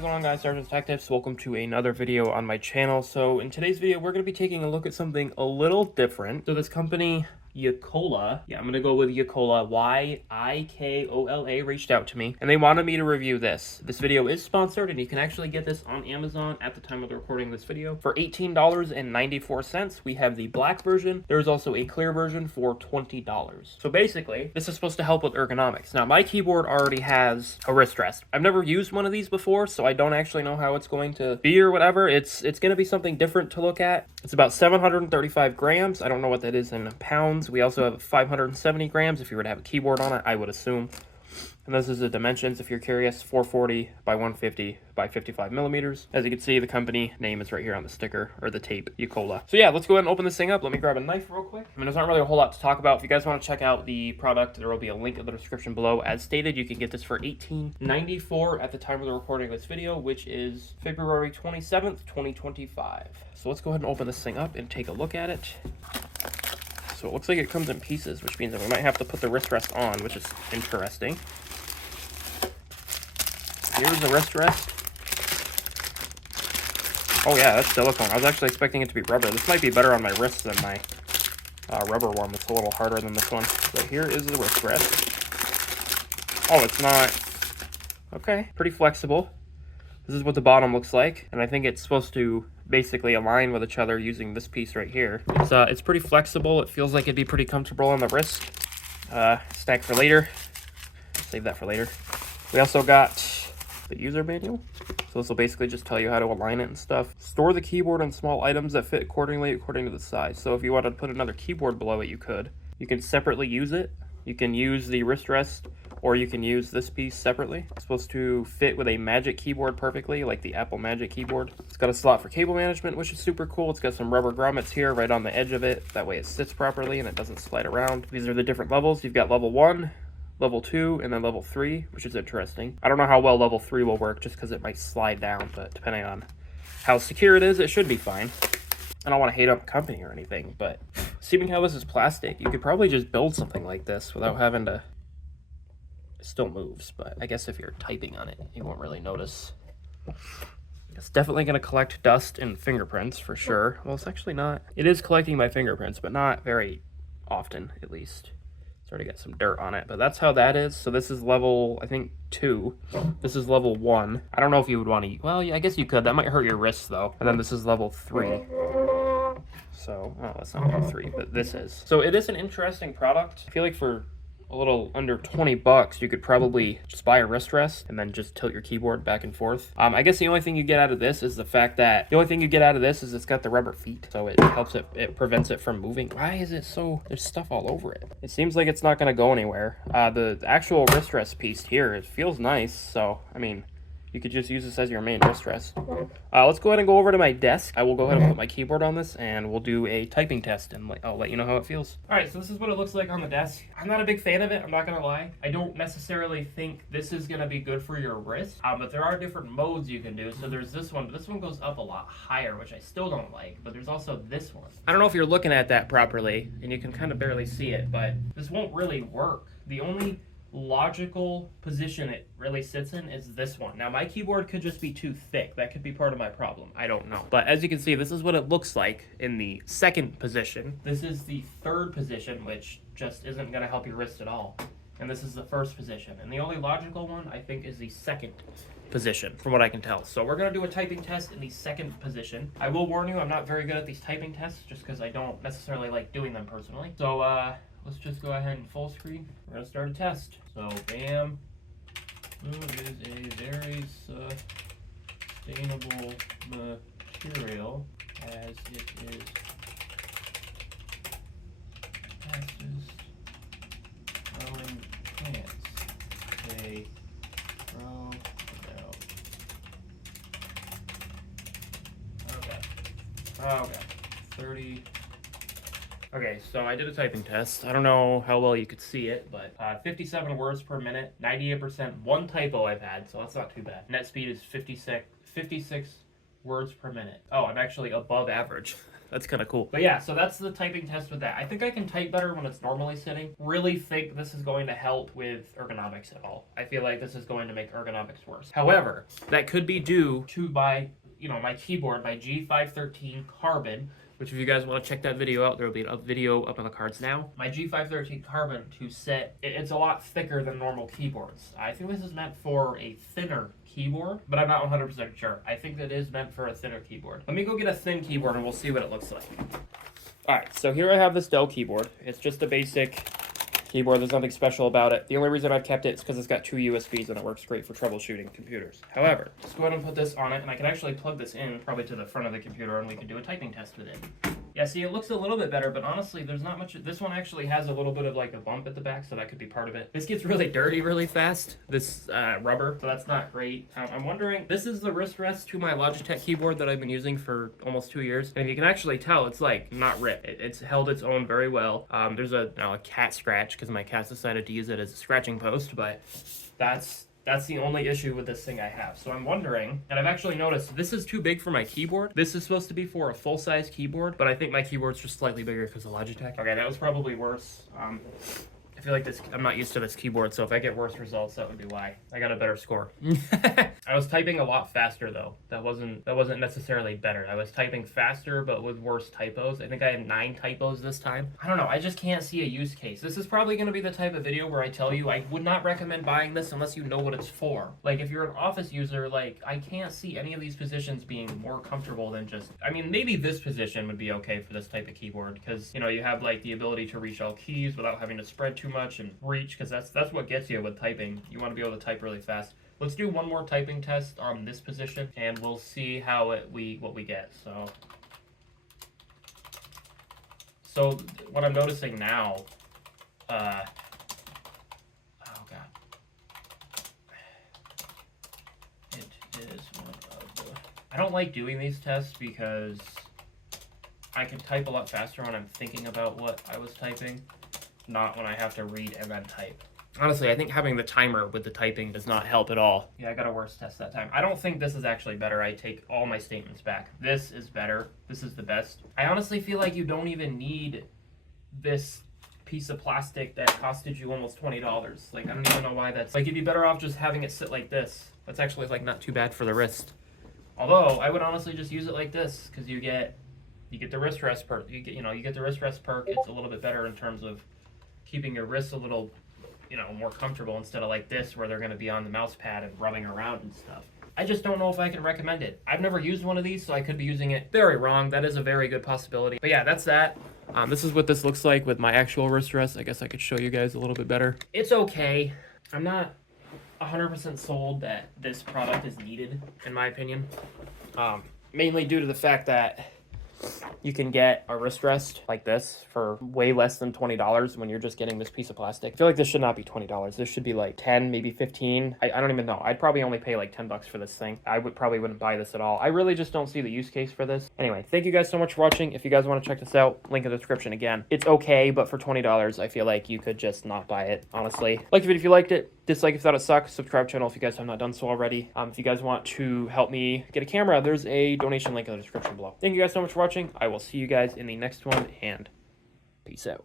what's going on, guys? SargeantsTechTips. Welcome to another video on my channel. So in today's video, we're going to be taking a look at something a little different. So this company, Yikola, I'm going to go with Yikola, Y-I-K-O-L-A, reached out to me, and they wanted me to review this. This video is sponsored, and you can actually get this on Amazon at the time of the recording of this video for $18.94. We have the black version. There's also a clear version for $20. So basically, this is supposed to help with ergonomics. Now, my keyboard already has a wrist rest. I've never used one of these before, so I don't actually know how it's going to be or whatever. It's going to be something different to look at. It's about 735 grams. I don't know what that is in pounds. We also have 570 grams if you were to have a keyboard on it, I would assume. And this is the dimensions, if you're curious, 440 by 150 by 55 millimeters. As you can see, the company name is right here on the sticker, or the tape, Yikola. So yeah, let's go ahead and open this thing up. Let me grab a knife real quick. I mean, there's not really a whole lot to talk about. If you guys want to check out the product, there will be a link in the description below. As stated, you can get this for $18.94 at the time of the recording of this video, which is February 27th, 2025. So let's go ahead and open this thing up and take a look at it. So it looks like it comes in pieces, which means that we might have to put the wrist rest on, which is interesting. Here's the wrist rest. Oh yeah, that's silicone. I was actually expecting it to be rubber. This might be better on my wrist than my rubber one. It's a little harder than this one. So here is the wrist rest. Oh, it's not. Okay, pretty flexible. This is what the bottom looks like, and I think it's supposed to basically align with each other using this piece right here. It's pretty flexible. It feels like it'd be pretty comfortable on the wrist. Stack for later. Save that for later. We also got the user manual. So this will basically just tell you how to align it and stuff. Store the keyboard and small items that fit accordingly according to the size. So if you wanted to put another keyboard below it, you could. You can separately use it. You can use the wrist rest, or you can use this piece separately. It's supposed to fit with a Magic keyboard perfectly, like the Apple Magic keyboard. It's got a slot for cable management, which is super cool. It's got some rubber grommets here right on the edge of it. That way it sits properly and it doesn't slide around. These are the different levels. You've got level 1, level 2, and then level 3, which is interesting. I don't know how well level 3 will work just because it might slide down, but depending on how secure it is, it should be fine. I don't want to hate up a company or anything, but assuming how this is plastic, you could probably just build something like this without having to... It still moves, but I guess if you're typing on it, you won't really notice. It's definitely going to collect dust and fingerprints for sure. Well, it's actually not. It is collecting my fingerprints, but not very often, at least. It's already got some dirt on it, but that's how that is. So this is level, I think, 2. This is level 1. I don't know if you would want to... Well, yeah, I guess you could. That might hurt your wrists, though. And then this is level 3. So, oh, that's not level 3, but this is. So it is an interesting product. I feel like for a little under 20 bucks, you could probably just buy a wrist rest and then just tilt your keyboard back and forth. I guess the only thing you get out of this is the fact that it's got the rubber feet, so it helps it prevents it from moving. Why is it so, there's stuff all over it? It seems like it's not going to go anywhere. The actual wrist rest piece here, it feels nice, so I mean, you could just use this as your main wrist rest. Let's go ahead and go over to my desk. I will go ahead and put my keyboard on this, and we'll do a typing test, and I'll let you know how it feels. All right, so this is what it looks like on the desk. I'm not a big fan of it, I'm not gonna lie. I don't necessarily think this is gonna be good for your wrist, but there are different modes you can do. So there's this one, but this one goes up a lot higher, which I still don't like, but there's also this one. I don't know if you're looking at that properly, and you can kind of barely see it, but this won't really work. The only logical position it really sits in is this one. Now my keyboard could just be too thick. That could be part of my problem. I don't know. But as you can see, this is what it looks like in the second position. This is the third position, which just isn't going to help your wrist at all. And this is the first position. And the only logical one, I think, is the second position, from what I can tell. So we're going to do a typing test in the second position. I will warn you, I'm not very good at these typing tests, just because I don't necessarily like doing them personally. So, let's just go ahead and full screen. We're going to start a test. So, bam. Blue is a very sustainable material as it is fastest growing plants. They grow about... Okay. 30... Okay, so I did a typing test. I don't know how well you could see it, but 57 words per minute, 98%. One typo I've had, so that's not too bad. Net speed is 56 words per minute. Oh, I'm actually above average. That's kind of cool. But yeah, so that's the typing test with that. I think I can type better when it's normally sitting. Really think this is going to help with ergonomics at all. I feel like this is going to make ergonomics worse. However, that could be due to my keyboard, my G513 Carbon, which if you guys want to check that video out, there will be a video up on the cards now. My G513 Carbon to set, it's a lot thicker than normal keyboards. I think this is meant for a thinner keyboard, but I'm not 100% sure. I think that is meant for a thinner keyboard. Let me go get a thin keyboard and we'll see what it looks like. All right, so here I have this Dell keyboard. It's just a basic keyboard. There's nothing special about it. The only reason I've kept it is because it's got 2 USBs and it works great for troubleshooting computers. However, let's go ahead and put this on it, and I can actually plug this in probably to the front of the computer and we can do a typing test with it. Yeah, see, it looks a little bit better, but honestly, there's not much. This one actually has a little bit of like a bump at the back, so that could be part of it. This gets really dirty really fast, this rubber, so that's not great. I'm wondering, this is the wrist rest to my Logitech keyboard that I've been using for almost 2 years, and if you can actually tell, it's like not ripped. It's held its own very well. There's a cat scratch because my cat decided to use it as a scratching post, but that's the only issue with this thing I have. So I'm wondering, and I've actually noticed this is too big for my keyboard. This is supposed to be for a full-size keyboard, but I think my keyboard's just slightly bigger because of Logitech. Okay, that was probably worse. I feel like I'm not used to this keyboard, so if I get worse results, that would be why. I got a better score. I was typing a lot faster though. That wasn't necessarily better. I was typing faster, but with worse typos. I think I had 9 typos this time. I don't know, I just can't see a use case. This is probably gonna be the type of video where I tell you I would not recommend buying this unless you know what it's for. Like if you're an office user, like I can't see any of these positions being more comfortable than just, I mean, maybe this position would be okay for this type of keyboard because, you know, you have like the ability to reach all keys without having to spread too much and reach, because that's what gets you with typing. You want to be able to type really fast. Let's do one more typing test on this position and we'll see how what we get. So what I'm noticing now, oh god, it is one of the, I don't like doing these tests because I can type a lot faster when I'm thinking about what I was typing, not when I have to read and then type. Honestly, I think having the timer with the typing does not help at all. Yeah, I got a worse test that time. I don't think this is actually better. I take all my statements back. This is better. This is the best. I honestly feel like you don't even need this piece of plastic that costed you almost $20. Like, I don't even know why that's... Like, you'd be better off just having it sit like this. That's actually, like, not too bad for the wrist. Although, I would honestly just use it like this, because you get the wrist rest perk. You get the wrist rest perk. It's a little bit better in terms of keeping your wrists a little, more comfortable instead of like this where they're going to be on the mouse pad and rubbing around and stuff. I just don't know if I can recommend it. I've never used one of these, so I could be using it very wrong. That is a very good possibility. But yeah, that's that. This is what this looks like with my actual wrist rest. I guess I could show you guys a little bit better. It's okay. I'm not 100% sold that this product is needed, in my opinion. Mainly due to the fact that you can get a wrist rest like this for way less than $20 when you're just getting this piece of plastic. I feel like this should not be $20. This should be like 10, maybe 15. I don't even know. I'd probably only pay like 10 bucks for this thing. I probably wouldn't buy this at all. I really just don't see the use case for this. Anyway, thank you guys so much for watching. If you guys want to check this out, link in the description again. It's okay, but for $20, I feel like you could just not buy it, honestly. Like the video if you liked it. Dislike if you thought it sucked. Subscribe to the channel if you guys have not done so already. If you guys want to help me get a camera, there's a donation link in the description below. Thank you guys so much for watching. I will see you guys in the next one, and peace out.